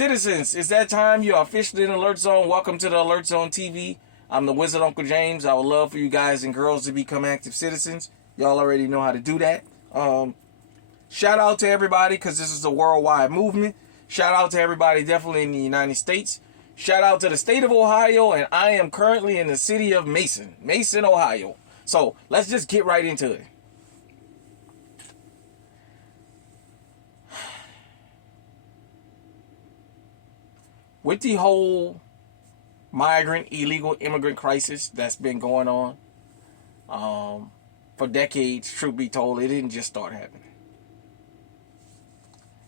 Citizens, it's that time. You are officially in Alert Zone. Welcome to the Alert Zone TV. I'm the Wizard Uncle James. I would love for you guys and girls to become active citizens. Y'all already know how to do that. Shout out to everybody because this is a worldwide movement. Shout out to everybody definitely in the United States. Shout out to the state of Ohio, and I am currently in the city of Mason, Ohio. So let's just get right into it. With the whole illegal immigrant crisis that's been going on for decades, truth be told, it didn't just start happening.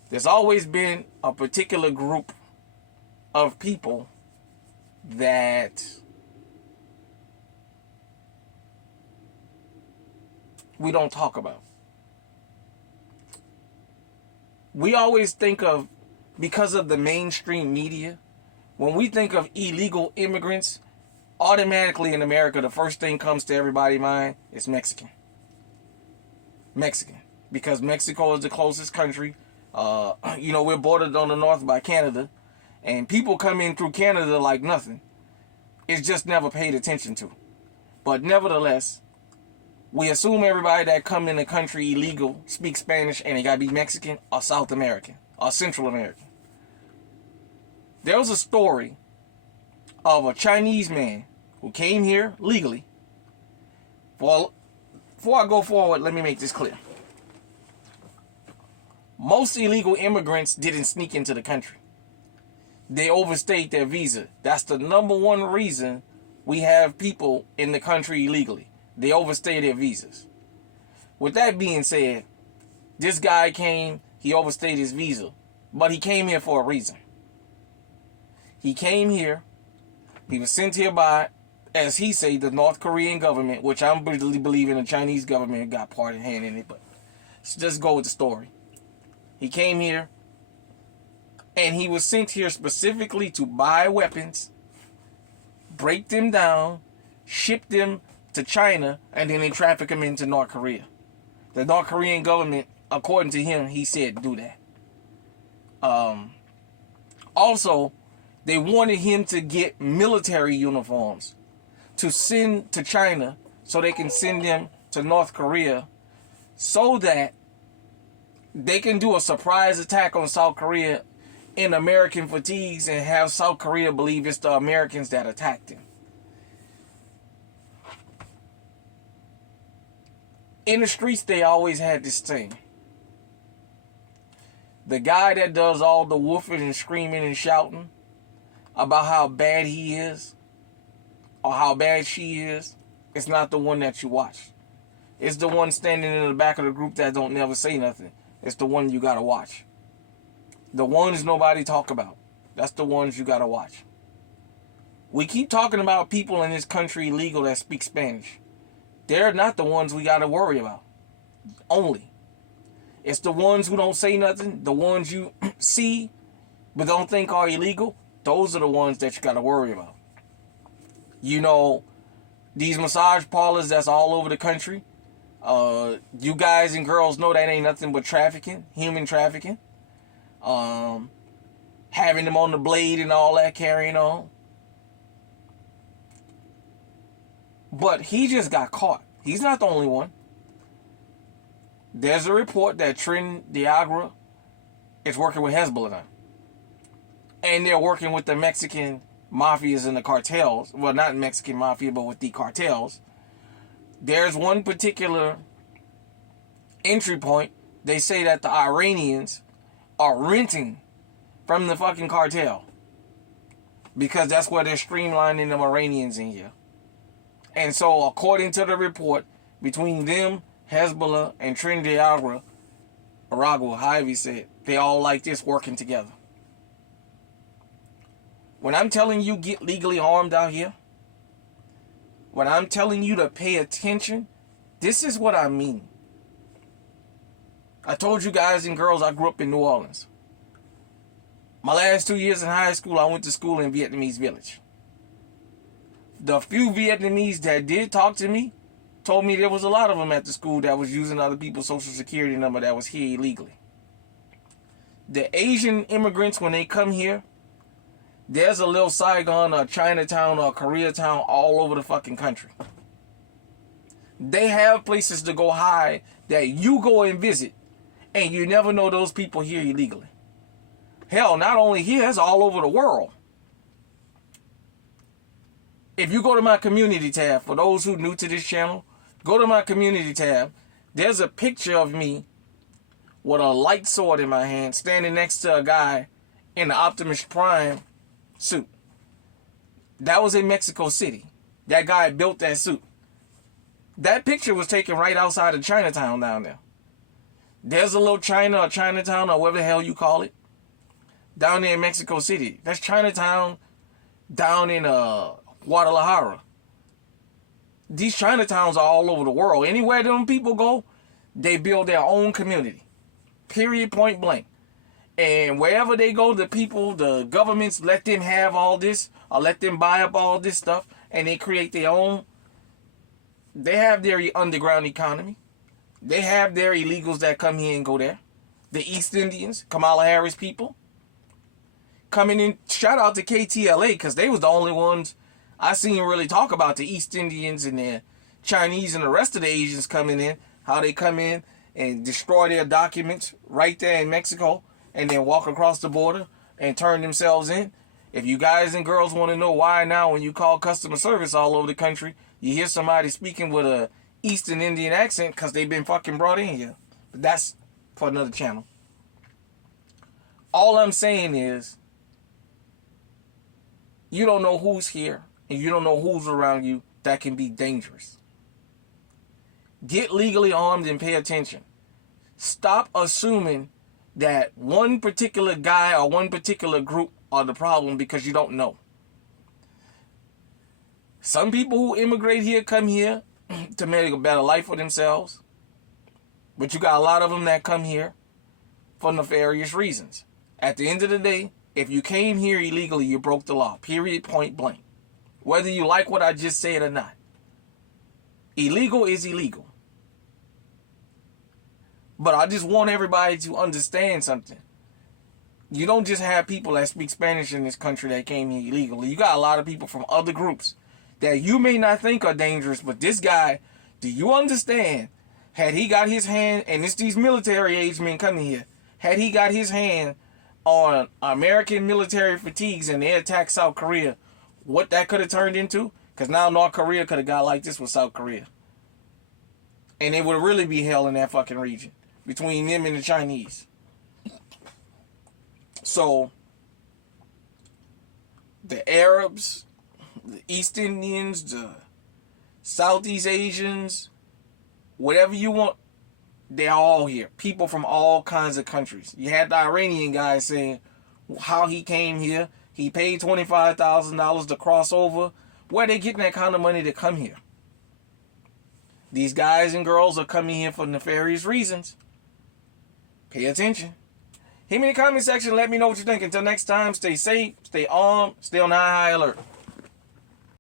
There's always been a particular group of people that we don't talk about. We always think of, because of the mainstream media, when we think of illegal immigrants, automatically in America, the first thing comes to everybody's mind is Mexican. Because Mexico is the closest country. We're bordered on the north by Canada, and people come in through Canada like nothing. It's just never paid attention to. But nevertheless, we assume everybody that come in the country illegal speaks Spanish, and they gotta be Mexican or South American or Central American. There was a story of a Chinese man who came here legally. Well, before I go forward, let me make this clear. Most illegal immigrants didn't sneak into the country. They overstayed their visa. That's the number one reason we have people in the country illegally. They overstay their visas. With that being said, this guy came, he overstayed his visa, but he came here for a reason. He came here, he was sent here by, as he say, the North Korean government, which I really believe in the Chinese government got part in hand in it, but let's just go with the story. He came here, and he was sent here specifically to buy weapons, break them down, ship them to China, and then they traffic them into North Korea. The North Korean government, according to him, he said do that. Also, they wanted him to get military uniforms to send to China so they can send them to North Korea so that they can do a surprise attack on South Korea in American fatigues and have South Korea believe it's the Americans that attacked them. In the streets, they always had this thing. The guy that does all the woofing and screaming and shouting about how bad he is or how bad she is, it's not the one that you watch. It's the one standing in the back of the group that don't never say nothing. It's the one you gotta watch. The ones nobody talk about. That's the ones you gotta watch. We keep talking about people in this country illegal that speak Spanish. They're not the ones we gotta worry about. Only. It's the ones who don't say nothing, the ones you see but don't think are illegal. Those are the ones that you got to worry about. You know, these massage parlors that's all over the country. You guys and girls know that ain't nothing but trafficking, human trafficking. Having them on the blade and all that, carrying on. But he just got caught. He's not the only one. There's a report that Trinidad is working with Hezbollah now. And they're working with the Mexican mafias and the cartels. Well, not Mexican mafia, but with the cartels. There's one particular entry point. They say that the Iranians are renting from the fucking cartel. Because that's where they're streamlining them Iranians in here. And so, according to the report, between them, Hezbollah, and Trinidad, Aragua, however you say it, they all like this working together. When I'm telling you get legally armed out here, when I'm telling you to pay attention, this is what I mean. I told you guys and girls I grew up in New Orleans. My last 2 years in high school, I went to school in Vietnamese village. The few Vietnamese that did talk to me told me there was a lot of them at the school that was using other people's social security number that was here illegally. The Asian immigrants, when they come here, there's a little Saigon or Chinatown or Koreatown all over the fucking country. They have places to go hide that you go and visit, and you never know those people here illegally. Hell, not only here, it's all over the world. If you go to my community tab, for those who are new to this channel, go to my community tab. There's a picture of me with a light sword in my hand, standing next to a guy in the Optimus Prime suit. That was in Mexico City. That guy built that suit. That picture was taken right outside of Chinatown down there. There's a little China or Chinatown or whatever the hell you call it down there in Mexico City. That's Chinatown down in Guadalajara. These Chinatowns are all over the world. Anywhere them people go, they build their own community. Period, point blank. And wherever they go, the people, the governments let them have all this or let them buy up all this stuff, and they create their own. They have their underground economy. They have their illegals that come here and go there. The East Indians, Kamala Harris people. Coming in, shout out to KTLA, because they was the only ones I seen really talk about the East Indians and the Chinese and the rest of the Asians coming in. How they come in and destroy their documents right there in Mexico and then walk across the border and turn themselves in. If you guys and girls want to know why now when you call customer service all over the country, you hear somebody speaking with a Eastern Indian accent because they've been fucking brought in here. But that's for another channel. All I'm saying is, you don't know who's here and you don't know who's around you that can be dangerous. Get legally armed and pay attention. Stop assuming that one particular guy or one particular group are the problem because you don't know. Some people who immigrate here come here to make a better life for themselves. But you got a lot of them that come here for nefarious reasons. At the end of the day, if you came here illegally, you broke the law. Period, point blank. Whether you like what I just said or not. Illegal is illegal. But I just want everybody to understand something. You don't just have people that speak Spanish in this country that came here illegally. You got a lot of people from other groups that you may not think are dangerous, but this guy, do you understand, had he got his hand, and it's these military age men coming here, had he got his hand on American military fatigues and they attacked South Korea, what that could have turned into? Because now North Korea could have got like this with South Korea. And it would really be hell in that fucking region between them and the Chinese. So, the Arabs, the East Indians, the Southeast Asians, whatever you want, they're all here. People from all kinds of countries. You had the Iranian guy saying how he came here. He paid $25,000 to cross over. Where they getting that kind of money to come here? These guys and girls are coming here for nefarious reasons. Pay attention. Hit me in the comment section. Let me know what you think. Until next time, stay safe, stay armed, stay on high alert.